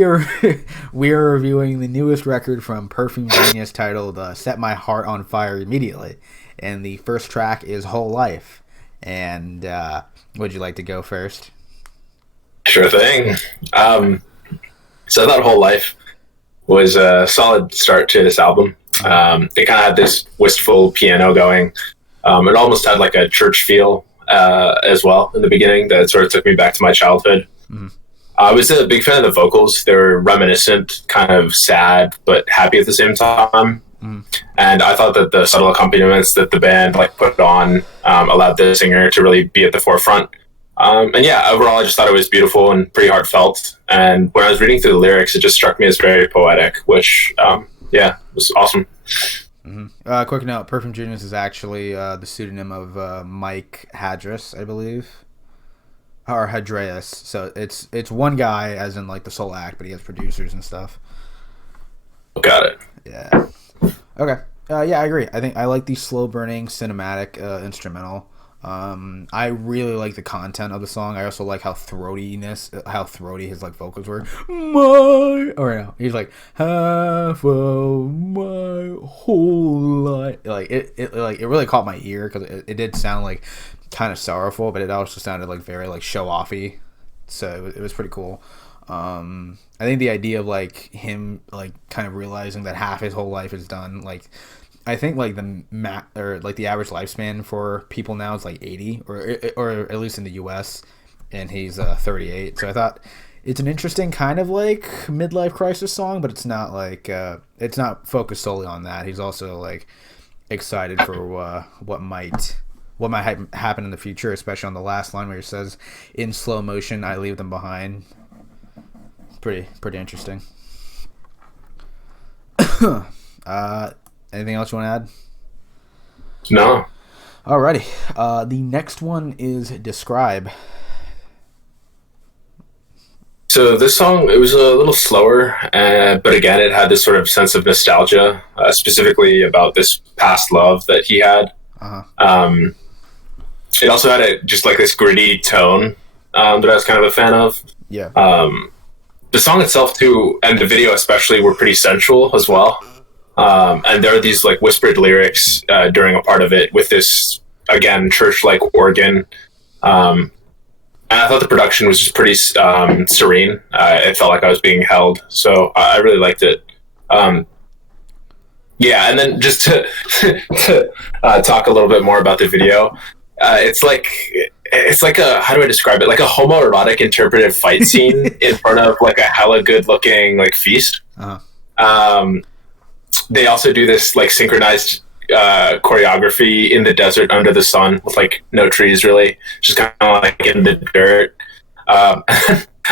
we are we are reviewing the newest record from Perfume Genius titled "Set My Heart on Fire Immediately," and the first track is "Whole Life." And would you like to go first? Sure thing. So that Whole Life was a solid start to this album. It kind of had this wistful piano going. It almost had like a church feel as well in the beginning that sort of took me back to my childhood. Mm-hmm. I was a big fan of the vocals. They were reminiscent, kind of sad, but happy at the same time. Mm. And I thought that the subtle accompaniments that the band like put on allowed the singer to really be at the forefront. And yeah, overall, I just thought it was beautiful and pretty heartfelt. And when I was reading through the lyrics, it just struck me as very poetic, which, was awesome. Mm-hmm. Quick note, Perfume Genius is actually the pseudonym of Mike Hadras, I believe. Or Hadreas. So it's one guy, as in like the sole act, but he has producers and stuff. Got it. Yeah. Okay. Yeah, I agree. I think I like the slow burning cinematic instrumental. I really like the content of the song. I also like how throaty his like vocals were. He's like half of my whole life. Like it really caught my ear because it did sound like kind of sorrowful, but it also sounded like very like show offy. So it was pretty cool. I think the idea of like him like kind of realizing that half his whole life is done, like I think like the average lifespan for people now is like 80 or at least in the US, and he's 38. So I thought it's an interesting kind of like midlife crisis song, but it's not like it's not focused solely on that. He's also like excited for what might happen in the future, especially on the last line where he says, "In slow motion, I leave them behind." Pretty interesting. Anything else you want to add? No. Alrighty. The next one is Describe. So this song, it was a little slower, but again, it had this sort of sense of nostalgia, specifically about this past love that he had. Uh-huh. It also had just like this gritty tone that I was kind of a fan of. Yeah. The song itself too, and the video especially, were pretty sensual as well. And there are these like whispered lyrics during a part of it with this, again, church-like organ. And I thought the production was just pretty serene. It felt like I was being held. So I really liked it. Yeah, and then just to talk a little bit more about the video, it's like a, how do I describe it? Like a homoerotic interpretive fight scene in front of like a hella good looking like feast. Uh-huh. They also do this like synchronized choreography in the desert under the sun with like no trees really, just kind of like in the dirt. I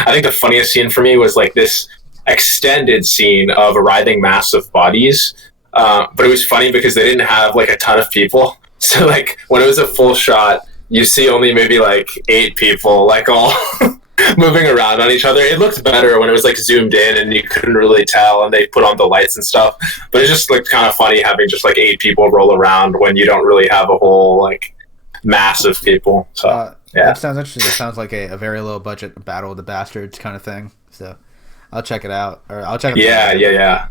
think the funniest scene for me was like this extended scene of a writhing mass of bodies. But it was funny because they didn't have like a ton of people. So like when it was a full shot, you see only maybe like 8 people like all moving around on each other. It looked better when it was like zoomed in and you couldn't really tell, and they put on the lights and stuff. But it just looked kind of funny having just like 8 people roll around when you don't really have a whole like mass of people. So yeah, that sounds interesting. It sounds like a very low budget Battle of the Bastards kind of thing. So I'll check it out, or I'll check it out. Yeah.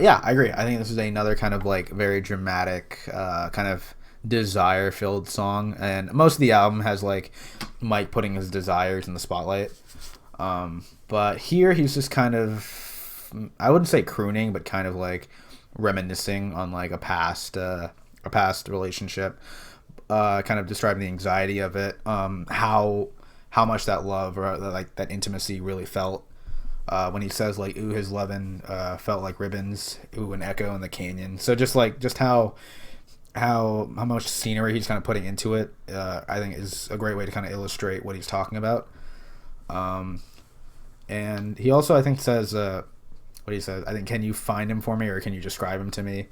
Yeah, I agree. I think this is another kind of like very dramatic, kind of desire-filled song, and most of the album has like Mike putting his desires in the spotlight. But here he's just kind of, I wouldn't say crooning, but kind of like reminiscing on like a past relationship, kind of describing the anxiety of it, how much that love or like that intimacy really felt. When he says like, "Ooh, his lovin' felt like ribbons, ooh, an echo in the canyon." So just how much scenery he's kind of putting into it, I think is a great way to kind of illustrate what he's talking about. And he also, I think, says, what he says, I think, "Can you find him for me, or can you describe him to me?"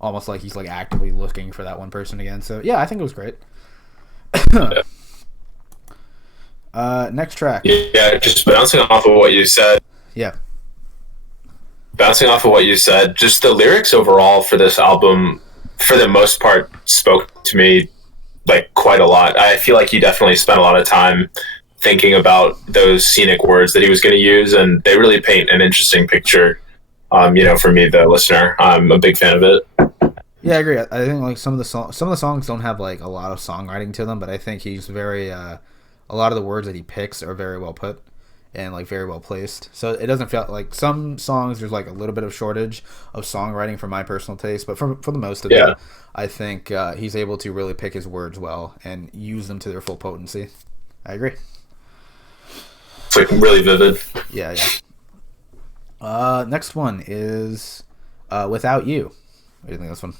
Almost like he's like actively looking for that one person again. So yeah, I think it was great. Next track. Yeah, just bouncing off of what you said. Yeah. Bouncing off of what you said, just the lyrics overall for this album, for the most part, spoke to me like quite a lot. I feel like he definitely spent a lot of time thinking about those scenic words that he was going to use, and they really paint an interesting picture. For me, the listener, I'm a big fan of it. Yeah, I agree. I think like some of the songs don't have like a lot of songwriting to them, but I think he's very a lot of the words that he picks are very well put and like very well placed. So it doesn't feel like some songs there's like a little bit of shortage of songwriting for my personal taste, but for the most of it, I think he's able to really pick his words well and use them to their full potency. I agree. It's like really vivid. Yeah. Next one is Without You. What do you think of this one?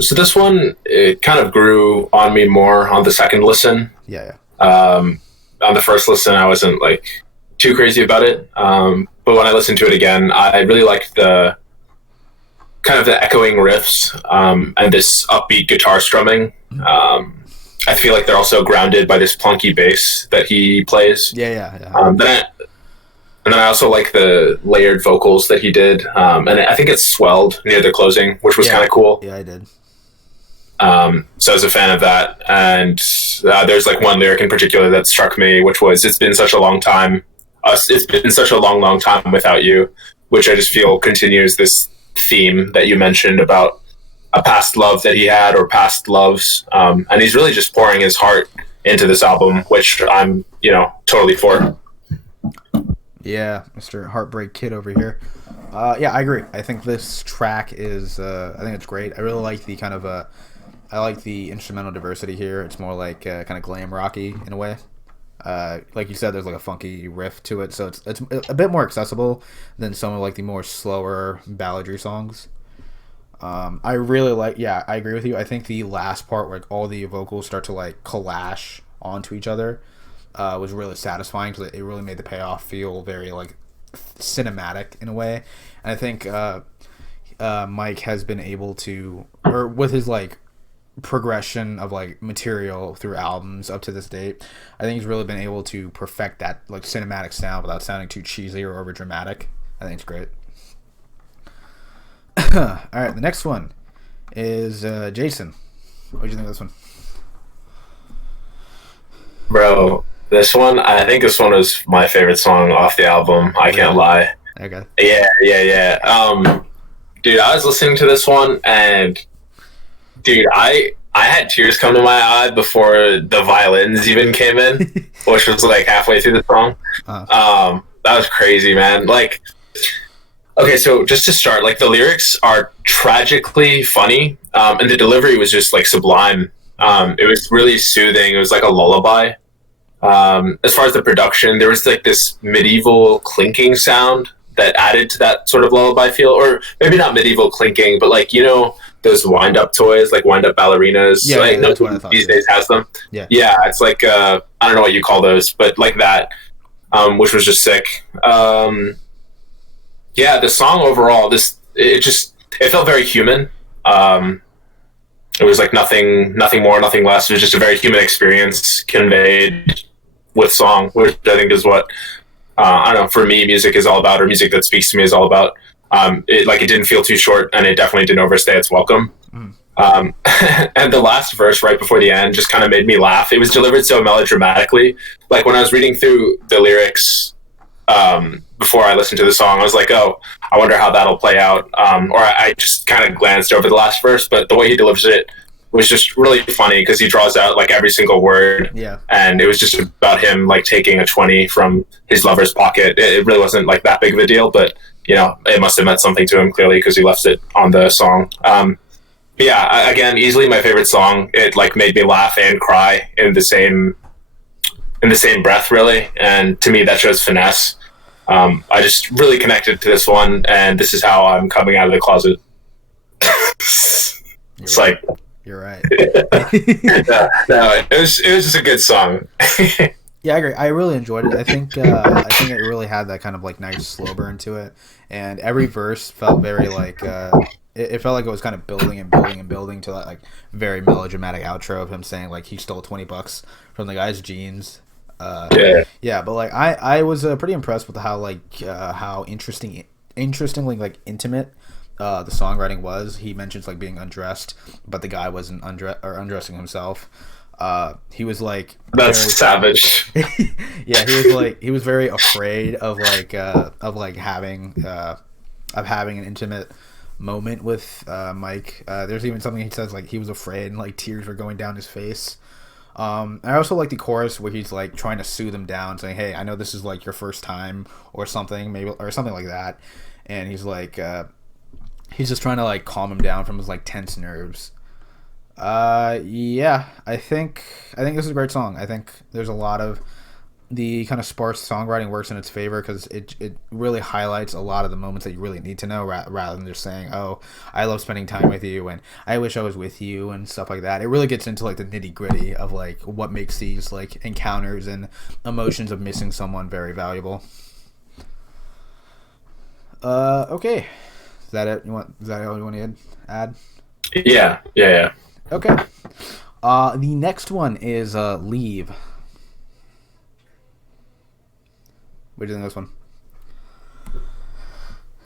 So this one, it kind of grew on me more on the second listen. Yeah. On the first listen, I wasn't like too crazy about it. But when I listened to it again, I really liked the kind of the echoing riffs and this upbeat guitar strumming. I feel like they're also grounded by this plunky bass that he plays. Yeah. And then I also like the layered vocals that he did. And I think it swelled near the closing, which was kind of cool. Yeah, I did. So I was a fan of that. And there's like one lyric in particular that struck me, which was, it's been such a long time. It's been such a long time without you, which I just feel continues this theme that you mentioned about a past love that he had or past loves. And he's really just pouring his heart into this album, which I'm, totally for. Yeah, Mr. Heartbreak Kid over here. Yeah, I agree. I think this track is, I think it's great. I really like the kind of, I like the instrumental diversity here. It's more like kind of glam rocky in a way. Like you said, there's like a funky riff to it, so it's a bit more accessible than some of like the more slower balladry songs. I really like, yeah, I agree with you. I think the last part where like, all the vocals start to like clash onto each other was really satisfying because it really made the payoff feel very like cinematic in a way. And I think Mike has been able to, or with his like progression of like material through albums up to this date, I think he's really been able to perfect that like cinematic sound without sounding too cheesy or over dramatic. I think it's great. All right, the next one is Jason. What do you think of this one? Bro, I think this one is my favorite song off the album. I can't lie. Okay. Yeah. Dude, I was listening to this one and dude, I had tears come to my eye before the violins even came in, which was like halfway through the song. That was crazy, man. Like, okay, so just to start, like the lyrics are tragically funny, and the delivery was just like sublime. It was really soothing. It was like a lullaby. As far as the production, there was like this medieval clinking sound that added to that sort of lullaby feel, or maybe not medieval clinking, but like, those wind-up toys, like wind-up ballerinas. Yeah, like, that's what I thought. These days has them. Yeah, it's like I don't know what you call those, but like that, which was just sick. The song overall, it felt very human. It was like nothing more, nothing less. It was just a very human experience conveyed with song, which I think is what I don't know. For me, music is all about, or music that speaks to me is all about. It didn't feel too short, and it definitely didn't overstay its welcome. And the last verse right before the end just kind of made me laugh. It was delivered so melodramatically. Like when I was reading through the lyrics before I listened to the song, I was like, oh, I wonder how that'll play out. Or I just kind of glanced over the last verse, but the way he delivers it was just really funny because he draws out like every single word. Yeah. And it was just about him like taking a 20 from his lover's pocket. It really wasn't like that big of a deal, but it must have meant something to him clearly because he left it on the song. Again, easily my favorite song. It like made me laugh and cry in the same breath, really. And to me, that shows finesse. I just really connected to this one, and this is how I'm coming out of the closet. It's right. Like you're right. No, it was just a good song. Yeah, I agree. I really enjoyed it. I think it really had that kind of like nice slow burn to it, and every verse felt very like it felt like it was kind of building to that like very melodramatic outro of him saying like he stole $20 from the guy's jeans. Yeah, but like I was pretty impressed with how interestingly like intimate the songwriting was. He mentions like being undressed, but the guy wasn't undressing himself. He was like That's very savage. yeah, he was like he was very afraid of like having an intimate moment with Mike. There's even something he says like he was afraid and like tears were going down his face. I also like the chorus where he's like trying to soothe him down, saying, "Hey, I know this is like your first time or something, maybe or something like that," and he's like he's just trying to like calm him down from his like tense nerves. Yeah, I think this is a great song. I think there's a lot of the kind of sparse songwriting works in its favor because it really highlights a lot of the moments that you really need to know rather than just saying, oh, I love spending time with you and I wish I was with you and stuff like that. It really gets into like the nitty gritty of like what makes these like encounters and emotions of missing someone very valuable. Okay, is that it? Is that all you want to add? Yeah. Okay. The next one is Leave. What do you think of this one?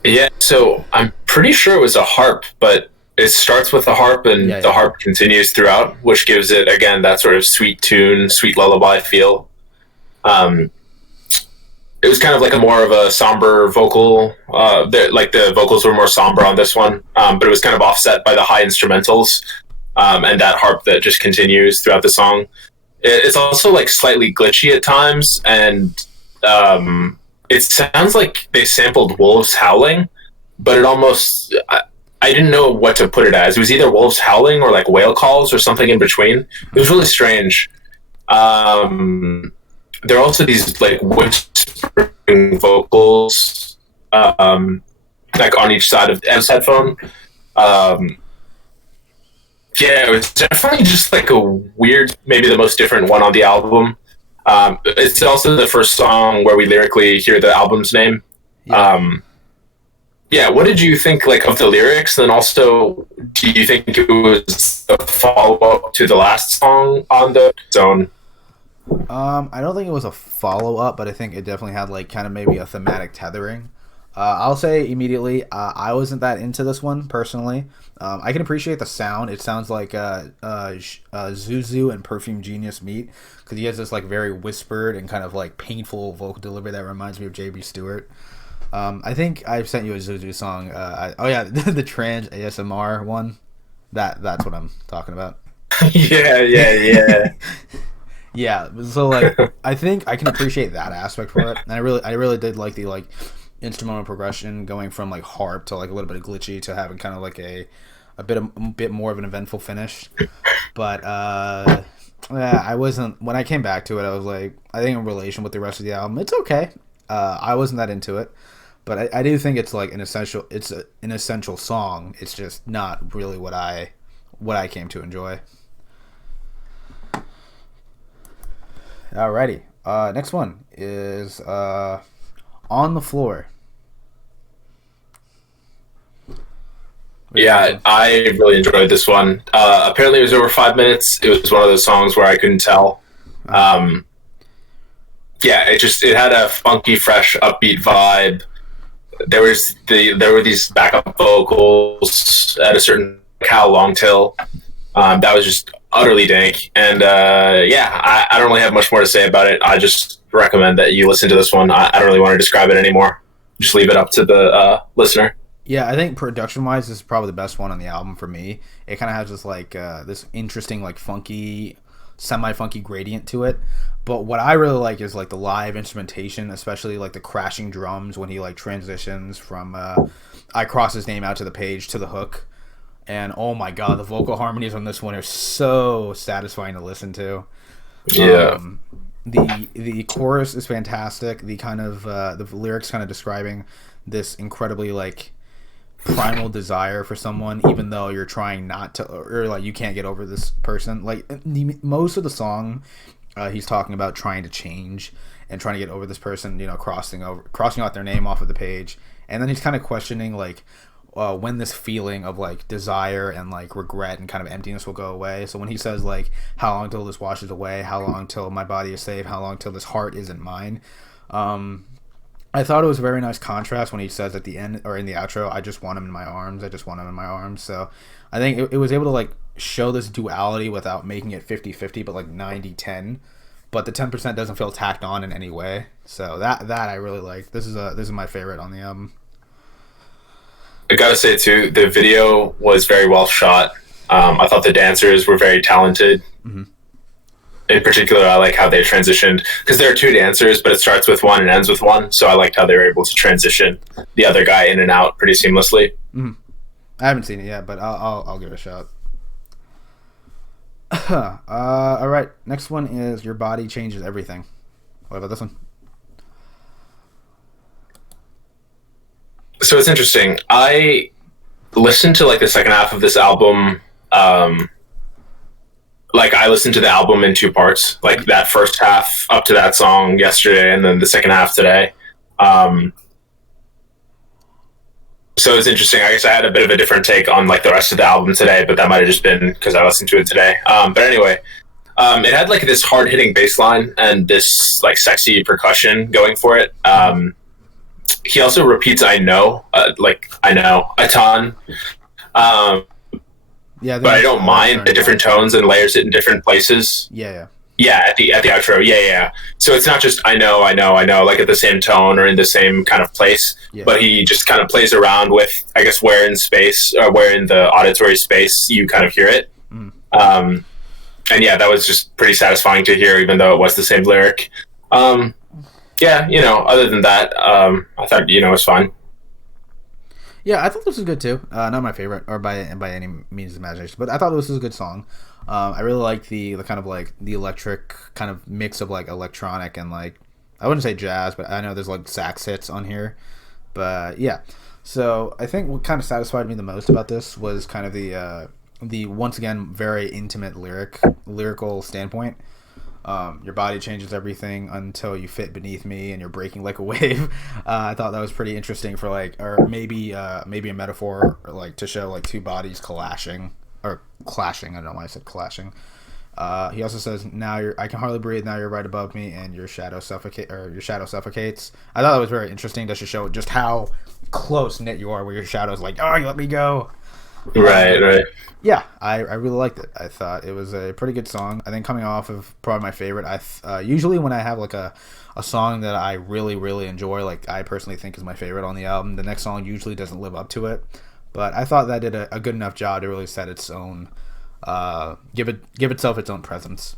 Yeah, so I'm pretty sure it was a harp, but it starts with the harp and Yeah, the yeah. harp continues throughout, which gives it again that sort of sweet tune, sweet lullaby feel. Um, it was kind of like a more of a somber vocal. Like the vocals were more somber on this one, but it was kind of offset by the high instrumentals and that harp that just continues throughout the song. It's also like slightly glitchy at times, and it sounds like they sampled wolves howling, but it almost I didn't know what to put it as. It was either wolves howling or like whale calls or something in between. It was really strange. Um, there are also these like whispering vocals, like on each side of Ev's headphone. Um, yeah, it was definitely just like a weird, maybe the most different one on the album. It's also the first song where we lyrically hear the album's name. Yeah. Yeah, what did you think like of the lyrics? And also, do you think it was a follow up to the last song on the zone? I don't think it was a follow up, but I think it definitely had like kind of maybe a thematic tethering. I'll say immediately, I wasn't that into this one personally. I can appreciate the sound. It sounds like Zuzu and Perfume Genius meet because he has this like very whispered and kind of like painful vocal delivery that reminds me of JB Stewart. I think I've sent you a Zuzu song. Oh yeah, the trans ASMR one. That's what I'm talking about. Yeah. Yeah, so like I think I can appreciate that aspect for it, and I really did like the like instrumental progression going from like harp to like a little bit of glitchy to having kind of like a bit more of an eventful finish. But yeah, I wasn't when I came back to it. I was like, I think in relation with the rest of the album, it's okay. I wasn't that into it, but I do think it's like an essential song. It's just not really what I came to enjoy. Alrighty. Next one is On the Floor. Yeah, I really enjoyed this one. Apparently, it was over 5 minutes. It was one of those songs where I couldn't tell. Um, yeah, it had a funky, fresh, upbeat vibe. There were these backup vocals at a certain Cal Longtail. That was just utterly dank. And yeah, I don't really have much more to say about it. I just recommend that you listen to this one. I don't really want to describe it anymore. Just leave it up to the listener. Yeah, I think production-wise, this is probably the best one on the album for me. It kind of has this like this interesting like funky, semi-funky gradient to it. But what I really like is like the live instrumentation, especially like the crashing drums when he like transitions from "I Cross His Name Out" to the page to the hook. And oh my god, the vocal harmonies on this one are so satisfying to listen to. Yeah. The chorus is fantastic. The kind of the lyrics kind of describing this incredibly like primal desire for someone, even though you're trying not to, or like you can't get over this person. Like most of the song, he's talking about trying to change and trying to get over this person. You know, crossing out their name off of the page, and then he's kind of questioning like when this feeling of like desire and like regret and kind of emptiness will go away. So when he says like, how long till this washes away, how long till my body is safe, how long till this heart isn't mine, I thought it was a very nice contrast when he says at the end or in the outro, I just want him in my arms, I just want him in my arms. So I think it was able to like show this duality without making it 50-50, but like 90-10. But the 10% doesn't feel tacked on in any way. So that I really like. This is my favorite on the album. I gotta say too, the video was very well shot. I thought the dancers were very talented. Mm-hmm. In particular, I like how they transitioned, because there are two dancers, but it starts with one and ends with one. So I liked how they were able to transition the other guy in and out pretty seamlessly. Mm-hmm. I haven't seen it yet, but I'll give it a shot. All right, next one is Your Body Changes Everything. What about this one? So it's interesting. I listened to like the second half of this album. Like I listened to the album in two parts, like that first half up to that song yesterday, and then the second half today. So it's interesting. I guess I had a bit of a different take on like the rest of the album today, but that might have just been because I listened to it today. But anyway, it had like this hard hitting bass line and this like sexy percussion going for it. He also repeats "I know," like "I know" a ton. Yeah, but I don't mind the different tones and layers it in different places. Yeah. Yeah, at the outro. Yeah. So it's not just I know, like at the same tone or in the same kind of place, but he just kind of plays around with, I guess, where in space or where in the auditory space you kind of hear it. Mm. And yeah, that was just pretty satisfying to hear, even though it was the same lyric. Yeah, other than that, I thought, it was fine. Yeah, I thought this was good too. Not my favorite, or by any means of imagination, but I thought this was a good song. I really like the kind of like the electric kind of mix of like electronic and like, I wouldn't say jazz, but I know there's like sax hits on here. But yeah, so I think what kind of satisfied me the most about this was kind of the once again very intimate lyrical standpoint. Your body changes everything until you fit beneath me, and you're breaking like a wave. I thought that was pretty interesting for like, or maybe a metaphor, or like to show like two bodies clashing. I don't know why I said clashing. He also says, "Now I can hardly breathe. Now you're right above me, and your shadow suffocates." I thought that was very interesting, just to show just how close knit you are, where your shadow's like, "Oh, you let me go." Right. Yeah, I really liked it. I thought it was a pretty good song. I think coming off of probably my favorite. Usually when I have like a song that I really, really enjoy, like I personally think is my favorite on the album, the next song usually doesn't live up to it. But I thought that did a good enough job to really set its own, give itself its own presence.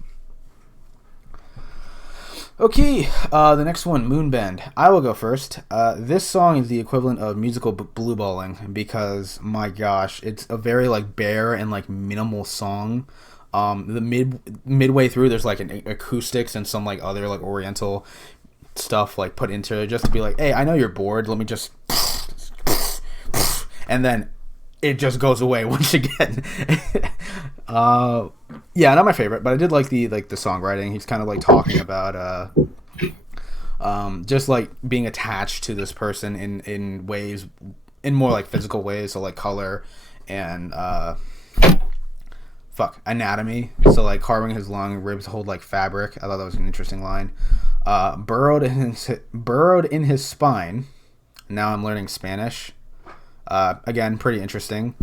Okay, the next one, Moonbend. I will go first. This song is the equivalent of musical blue balling, because my gosh, it's a very like bare and like minimal song. The midway through, there's like an acoustics and some like other like oriental stuff like put into it, just to be like, hey, I know you're bored. Let me just, and then it just goes away once again. Yeah, not my favorite, but I did like the songwriting. He's kind of like talking about just like being attached to this person in ways, in more like physical ways, so like color and anatomy. So like carving his lung ribs hold like fabric. I thought that was an interesting line. Burrowed in his spine. Now I'm learning Spanish. Again, pretty interesting.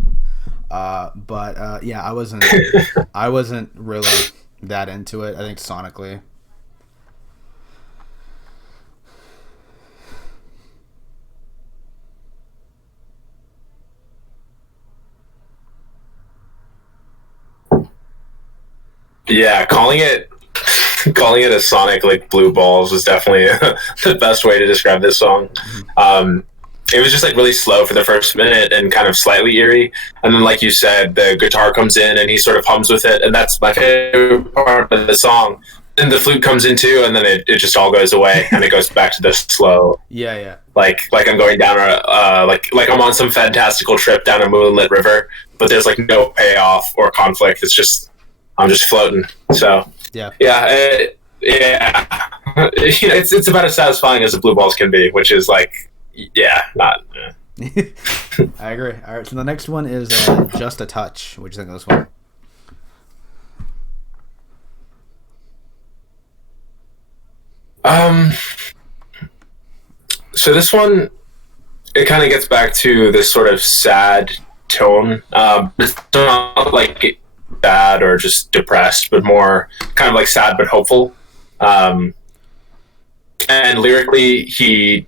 But yeah, I wasn't really that into it. I think sonically. Yeah, calling it a sonic like blue balls was definitely the best way to describe this song. It was just like really slow for the first minute and kind of slightly eerie, and then like you said, the guitar comes in and he sort of hums with it, and that's my favorite part of the song. Then the flute comes in too, and then it just all goes away and it goes back to the slow. Yeah. Like I'm going down like I'm on some fantastical trip down a moonlit river, but there's like no payoff or conflict. It's just I'm just floating. So yeah. It's about as satisfying as the blue balls can be, which is like. Yeah, not. I agree. All right, so the next one is Just a Touch. What do you think of this one? So this one, it kind of gets back to this sort of sad tone. It's not like sad or just depressed, but more kind of like sad but hopeful. Um, and lyrically, he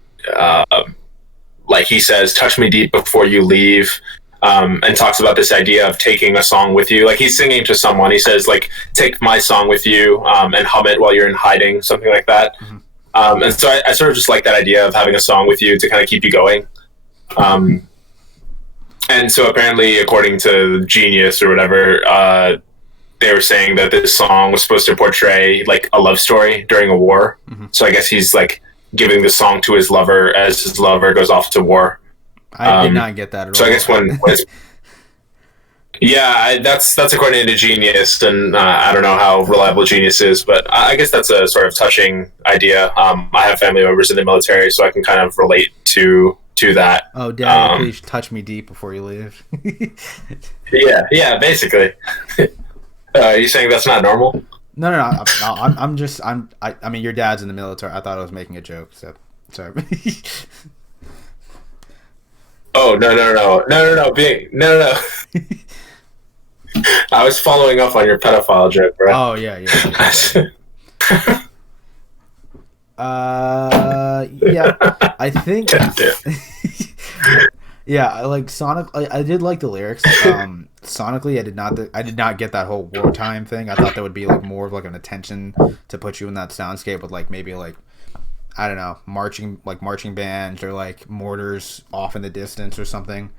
says, "Touch me deep before you leave." And talks about this idea of taking a song with you. Like he's singing to someone. He says, like, take my song with you and hum it while you're in hiding, something like that. Mm-hmm. And so I sort of just like that idea of having a song with you to kind of keep you going. And so apparently, according to Genius or whatever, they were saying that this song was supposed to portray like a love story during a war. Mm-hmm. So I guess he's like giving the song to his lover as his lover goes off to war. I did not get that at all. So I guess when that's according to Genius, and I don't know how reliable Genius is, but I guess that's a sort of touching idea. I have family members in the military, so I can kind of relate to that. Oh, Dad, please touch me deep before you leave. yeah, basically. Are you saying that's not normal? No. I mean, your dad's in the military. I thought I was making a joke, so sorry. Oh, no. I was following up on your pedophile joke, bro. Oh, yeah. Yeah, I think. Yeah, like Sonic. I did like the lyrics. Sonically, I did not get that whole wartime thing. I thought that would be like more of like an attention to put you in that soundscape with like maybe like, I don't know, marching bands or like mortars off in the distance or something.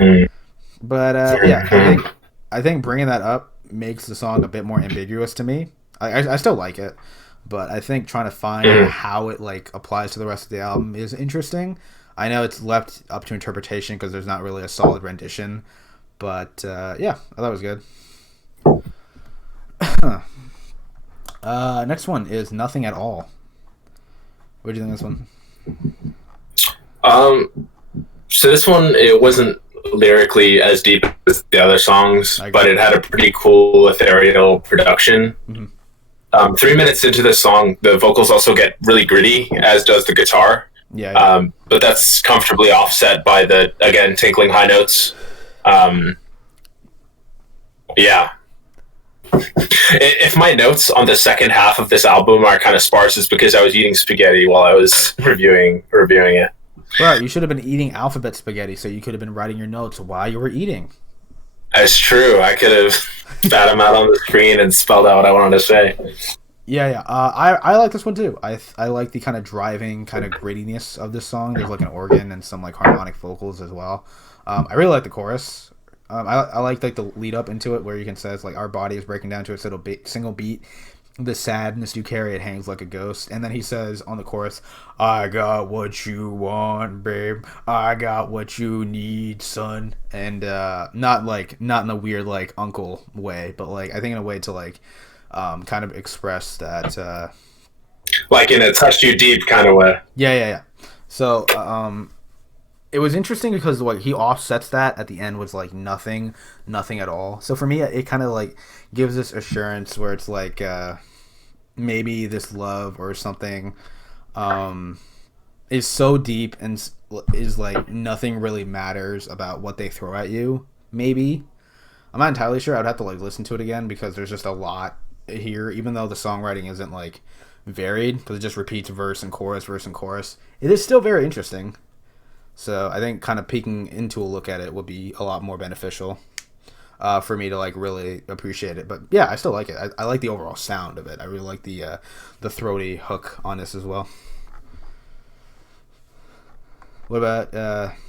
But yeah, I think bringing that up makes the song a bit more ambiguous to me. I still like it, but I think trying to find how it like applies to the rest of the album is interesting. I know it's left up to interpretation because there's not really a solid rendition, but yeah, I thought it was good. Next one is Nothing at All. What do you think of this one? So this one, it wasn't lyrically as deep as the other songs, but it had a pretty cool ethereal production. Mm-hmm. 3 minutes into the song, the vocals also get really gritty, as does the guitar. Yeah. But that's comfortably offset by the, again, tinkling high notes. Yeah. If my notes on the second half of this album are kind of sparse, it's because I was eating spaghetti while I was reviewing it. Right, you should have been eating alphabet spaghetti, so you could have been writing your notes while you were eating. That's true. I could have spat them out on the screen and spelled out what I wanted to say. Yeah. I like this one too. I like the kind of driving, kind of grittiness of this song. There's like an organ and some like harmonic vocals as well. I really like the chorus. I like the lead up into it where you can say it's like our body is breaking down to its little single beat. The sadness you carry, it hangs like a ghost. And then he says on the chorus, I got what you want, babe. I got what you need, son. And not in a weird like uncle way, but like I think in a way to like kind of express that like in a touch you deep kind of way. Yeah. So it was interesting because like he offsets that at the end was like nothing at all. So for me, it kind of like gives this assurance where it's like maybe this love or something is so deep and is like nothing really matters about what they throw at you. Maybe I'm not entirely sure. I'd have to like listen to it again because there's just a lot here. Even though the songwriting isn't like varied because it just repeats verse and chorus, it is still very interesting. So I think kind of peeking into a look at it would be a lot more beneficial for me to like really appreciate it. But yeah, I still like it. I like the overall sound of it. I really like the throaty hook on this as well. What about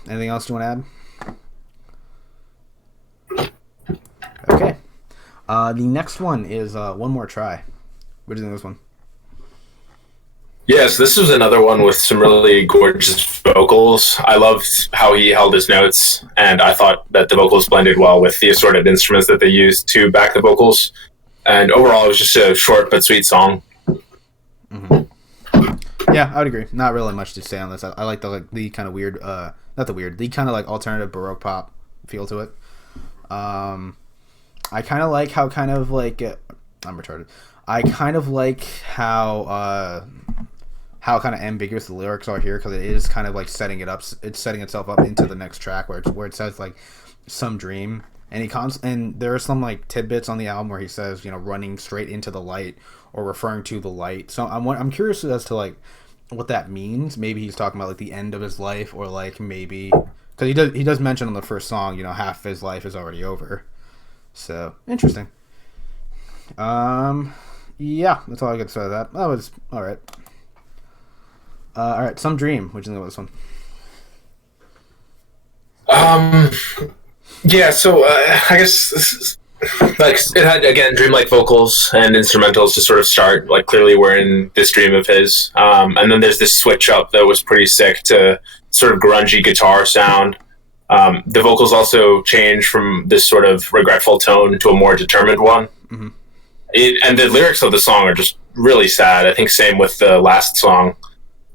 anything else you want to add? Okay. The next one is One More Try. What do you think of this one? Yes, this was another one with some really gorgeous vocals. I loved how he held his notes, and I thought that the vocals blended well with the assorted instruments that they used to back the vocals. And overall, it was just a short but sweet song. Mm-hmm. Yeah, I would agree. Not really much to say on this. I like the kind of weird, the kind of like alternative Baroque pop feel to it. I kind of like how kind of like I'm retarded. I kind of like how kind of ambiguous the lyrics are here because it is kind of like setting it up. It's setting itself up into the next track where it says like some dream, And and there are some like tidbits on the album where he says, you know, running straight into the light or referring to the light. So I'm curious as to like what that means. Maybe he's talking about like the end of his life, or like maybe because he does mention on the first song, you know, half his life is already over. So interesting. Yeah, that's all I got to say to that. That was all right. All right, Some Dream. What do you think about Um, yeah, so I guess like it had again dreamlike vocals and instrumentals to sort of start. Like clearly we're in this dream of his, and then there's this switch up that was pretty sick to sort of grungy guitar sound. The vocals also change from this sort of regretful tone to a more determined one. Mm-hmm. And the lyrics of the song are just really sad. I think same with the last song.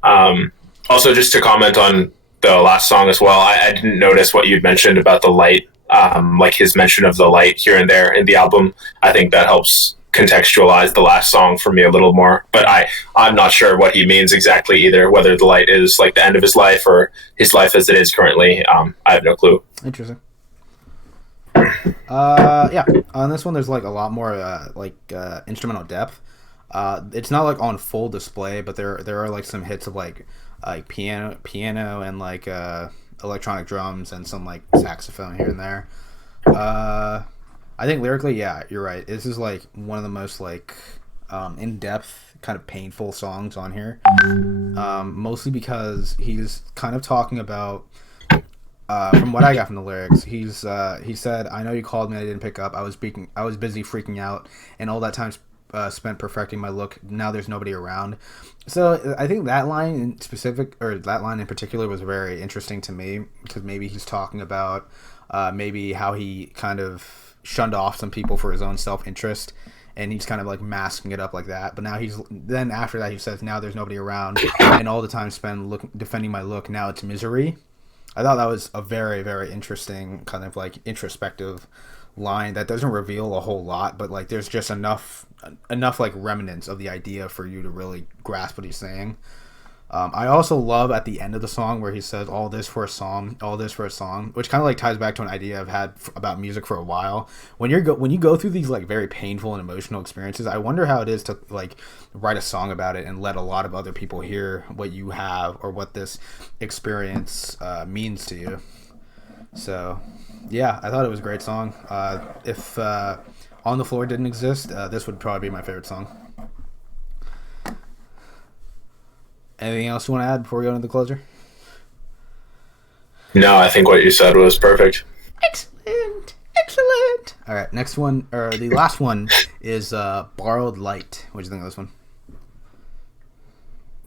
Also, just to comment on the last song as well, I didn't notice what you'd mentioned about the light, like his mention of the light here and there in the album. I think that helps contextualize the last song for me a little more. But I'm not sure what he means exactly either, whether the light is like the end of his life or his life as it is currently. I have no clue. Interesting. Yeah. On this one, there's like a lot more instrumental depth. It's not like on full display, but there are like some hits of like piano and like electronic drums and some like saxophone here and there. I think lyrically, yeah, you're right. This is like one of the most like in depth, kind of painful songs on here. Mostly because he's kind of talking about. From what I got from the lyrics, he said, "I know you called me, I didn't pick up. I was busy freaking out, and all that time spent perfecting my look. Now there's nobody around." So I think that line in specific, or that line in particular, was very interesting to me because maybe he's talking about maybe how he kind of shunned off some people for his own self-interest, and he's kind of like masking it up like that. But now then after that he says, "Now there's nobody around, and all the time spent defending my look. Now it's misery." I thought that was a very, very interesting kind of like introspective line that doesn't reveal a whole lot, but like there's just enough like remnants of the idea for you to really grasp what he's saying. I also love at the end of the song where he says all this for a song, which kind of like ties back to an idea I've had about music for a while. When you go through these like very painful and emotional experiences, I wonder how it is to like write a song about it and let a lot of other people hear what you have or what this experience means to you. So yeah, I thought it was a great song. If On the Floor didn't exist, this would probably be my favorite song. Anything else you want to add before we go into the closer? No, I think what you said was perfect. Excellent. All right, next one, or the last one, is Borrowed Light. What do you think of this one?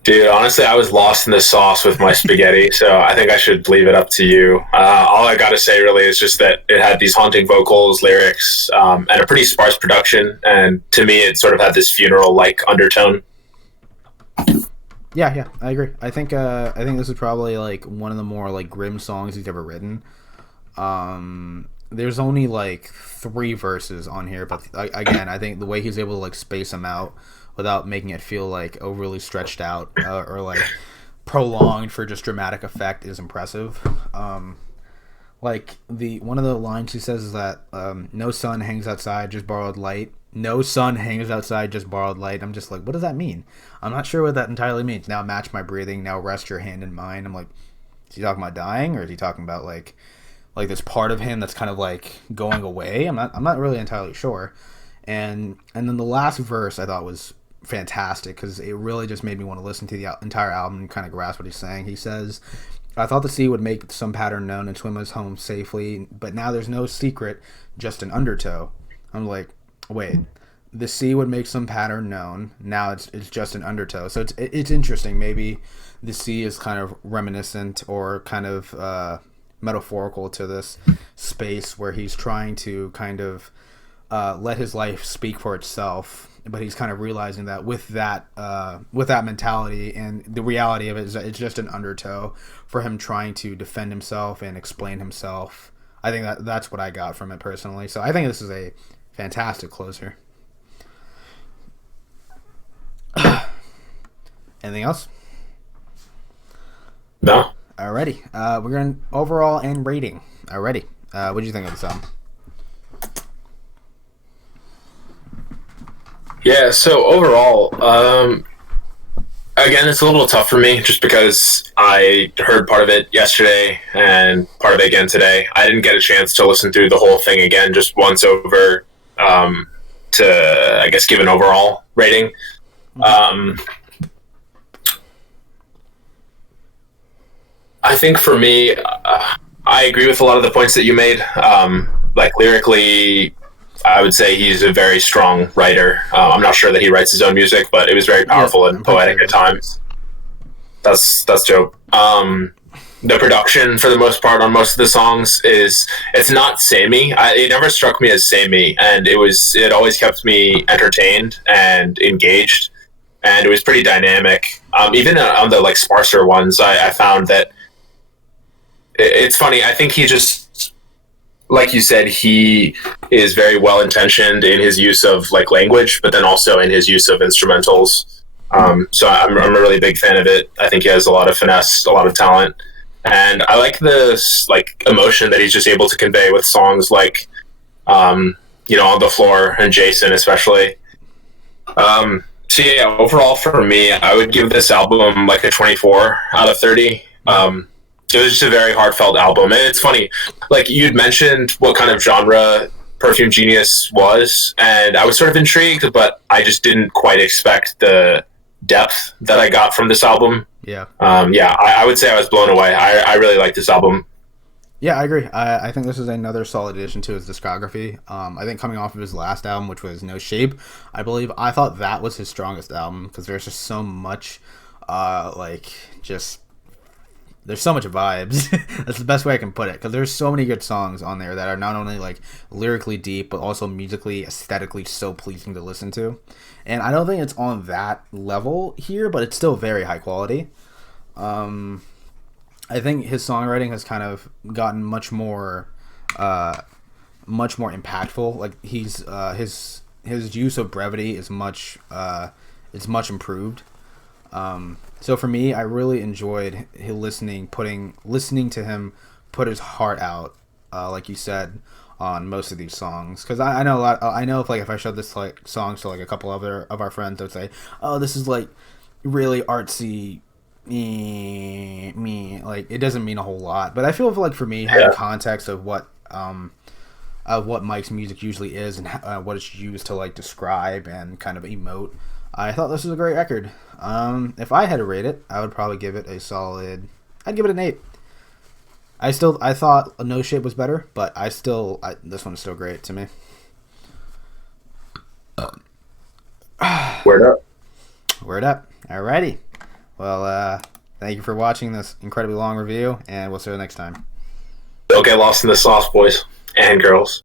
Dude, honestly, I was lost in the sauce with my spaghetti, so I think I should leave it up to you. All I gotta say really is just that it had these haunting vocals, lyrics, and a pretty sparse production, and to me it sort of had this funeral-like undertone. Yeah, I agree. I think this is probably like one of the more like grim songs he's ever written. There's only like 3 verses on here, but again, I think the way he's able to like space them out without making it feel like overly stretched out or like prolonged for just dramatic effect is impressive. Like one of the lines he says is that no sun hangs outside, just borrowed light. No sun hangs outside, just borrowed light. I'm just like, what does that mean? I'm not sure what that entirely means. Now match my breathing. Now rest your hand in mine. I'm like, is he talking about dying, or is he talking about like this part of him that's kind of like going away? I'm not really entirely sure. And then the last verse I thought was fantastic because it really just made me want to listen to the entire album and kind of grasp what he's saying. He says, "I thought the sea would make some pattern known and swim us home safely, but now there's no secret, just an undertow." I'm like, wait, the sea would make some pattern known. Now it's just an undertow. So it's interesting. Maybe the sea is kind of reminiscent or kind of metaphorical to this space where he's trying to kind of let his life speak for itself. But he's kind of realizing that with that mentality and the reality of it is that it's just an undertow for him trying to defend himself and explain himself. I think that's what I got from it personally. So I think this is a fantastic closer. Anything else? No. Alrighty. We're going overall and rating. Alrighty. What do you think of this album? Yeah, so overall, again, it's a little tough for me just because I heard part of it yesterday and part of it again today. I didn't get a chance to listen through the whole thing again just once over um, to, I guess, give an overall rating. Um, I think for me, I agree with a lot of the points that you made. Like lyrically, I would say he's a very strong writer. I'm not sure that he writes his own music, but it was very Yeah, powerful and I'm pretty poetic sure. at times. That's dope. The production, for the most part, on most of the songs is it's not samey. It never struck me as samey, and it always kept me entertained and engaged, and it was pretty dynamic. Even on the like sparser ones, I found that it's funny. I think he just, like you said, he is very well intentioned in his use of like language, but then also in his use of instrumentals. So I'm a really big fan of it. I think he has a lot of finesse, a lot of talent, and I like this like emotion that he's just able to convey with songs like, On the Floor and Jason, especially. So yeah, overall for me, I would give this album like a 24 out of 30. It was just a very heartfelt album, and it's funny, like you'd mentioned what kind of genre Perfume Genius was, and I was sort of intrigued, but I just didn't quite expect the depth that I got from this album. Yeah. I would say I was blown away. I really like this album. Yeah, I agree. I think this is another solid addition to his discography. I think coming off of his last album, which was No Shape, I believe I thought that was his strongest album because there's just so much, just there's so much vibes. That's the best way I can put it because there's so many good songs on there that are not only like lyrically deep but also musically, aesthetically so pleasing to listen to. And I don't think it's on that level here, but it's still very high quality. I think his songwriting has kind of gotten much more impactful. Like his use of brevity is it's much improved. So for me, I really enjoyed listening to him put his heart out, like you said, on most of these songs. Because I know a lot. I know if I showed this like songs to like a couple other of our friends, they would say, "Oh, this is like really artsy." Me like it doesn't mean a whole lot, but I feel like for me having context of what Mike's music usually is and what it's used to like describe and kind of emote, I thought this was a great record. If I had to rate it, I would probably give it a solid. I'd give it an 8. I thought No Shape was better, but this one's still great to me. Word up. Word up. Alrighty. Well, thank you for watching this incredibly long review, and we'll see you next time. Don't get lost in the sauce, boys and girls.